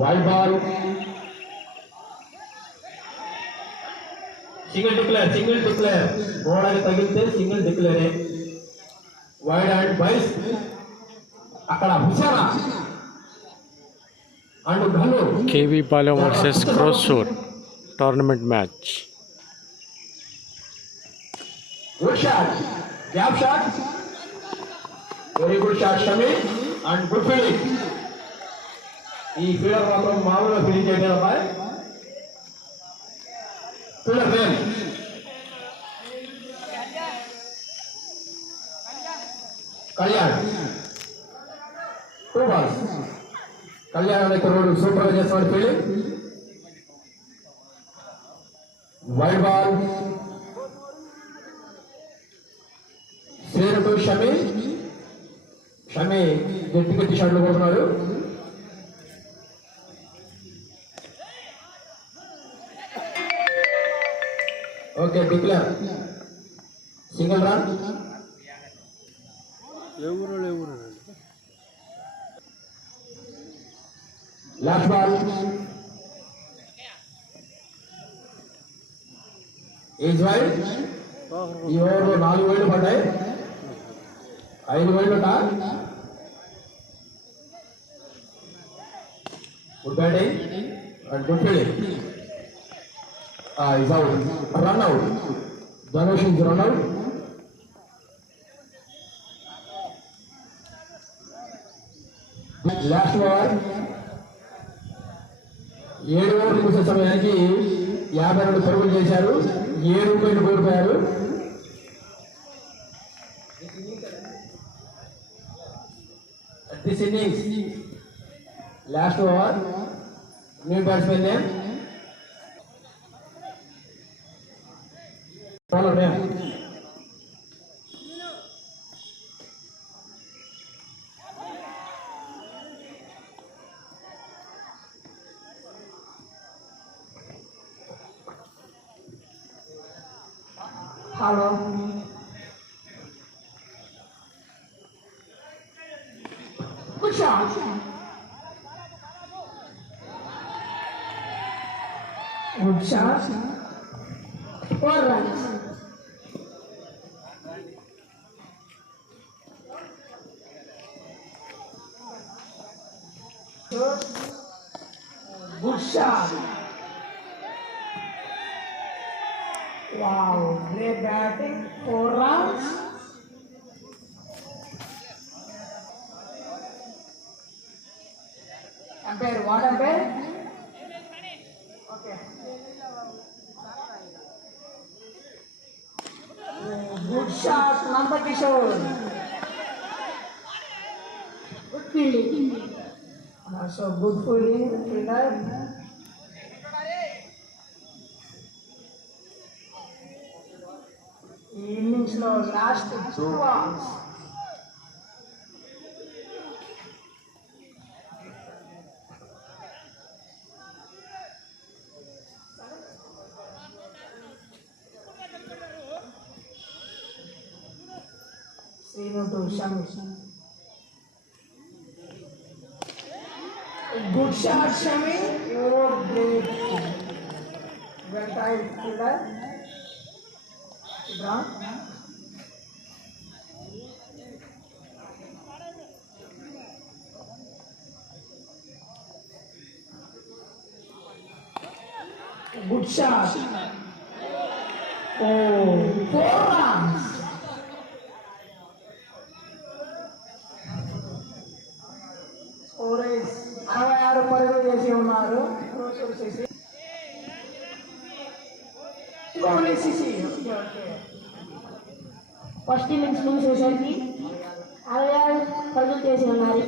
Wide ball. Single declare. Ball and taginte single declare. Wide and bice. Akada Husara. And Ghalu. KV Palam versus Crossroad tournament match. Good shot. Gap shot. Very good shot, Shami. And good fielding. He fielder from Marvel fielding చేయడం by fielder then. Kalyan. Two balls. Kalyan అనే కుర్రోడు super గా చేస్తున్నాడు fielding. Wide ball. సేరు to Shami. Shami గట్టి షాట్లు కొడుతున్నాడు. Okay declare. Single run. Last ball. Is wide. ఈ ఓవర్లో 4 వైడ్లు పడ్డాయి. 5 వైడ్లు టార్. Good batting and good fielding. Is out. Run out. Dhanush is run out. Last over. 7 ఓవర్లు ముగిసే సమయానికి 52 పరుగులు చేశారు. 7 వికెట్లు కోల్పోయారు. This innings, last over. New batsman name. Follow them. Hello. Good shot. Good shot. 4 runs. Good shot. Wow, great batting. 4 runs. Umpire, what umpire? Okay. Good shot, Nanda Kishore. Good fielding. So good fielding, fielder. Innings lo last 2 balls. Srinu to Shami. Good shot, Shami. You're great. Well timed, fielder. Down. Good shot. Oh, 4 runs. Score is 66 పరుగులు చేసి ఉన్నారు. First innings ముగిసేసరికి 66 పరుగులు చేసి ఉన్నారు.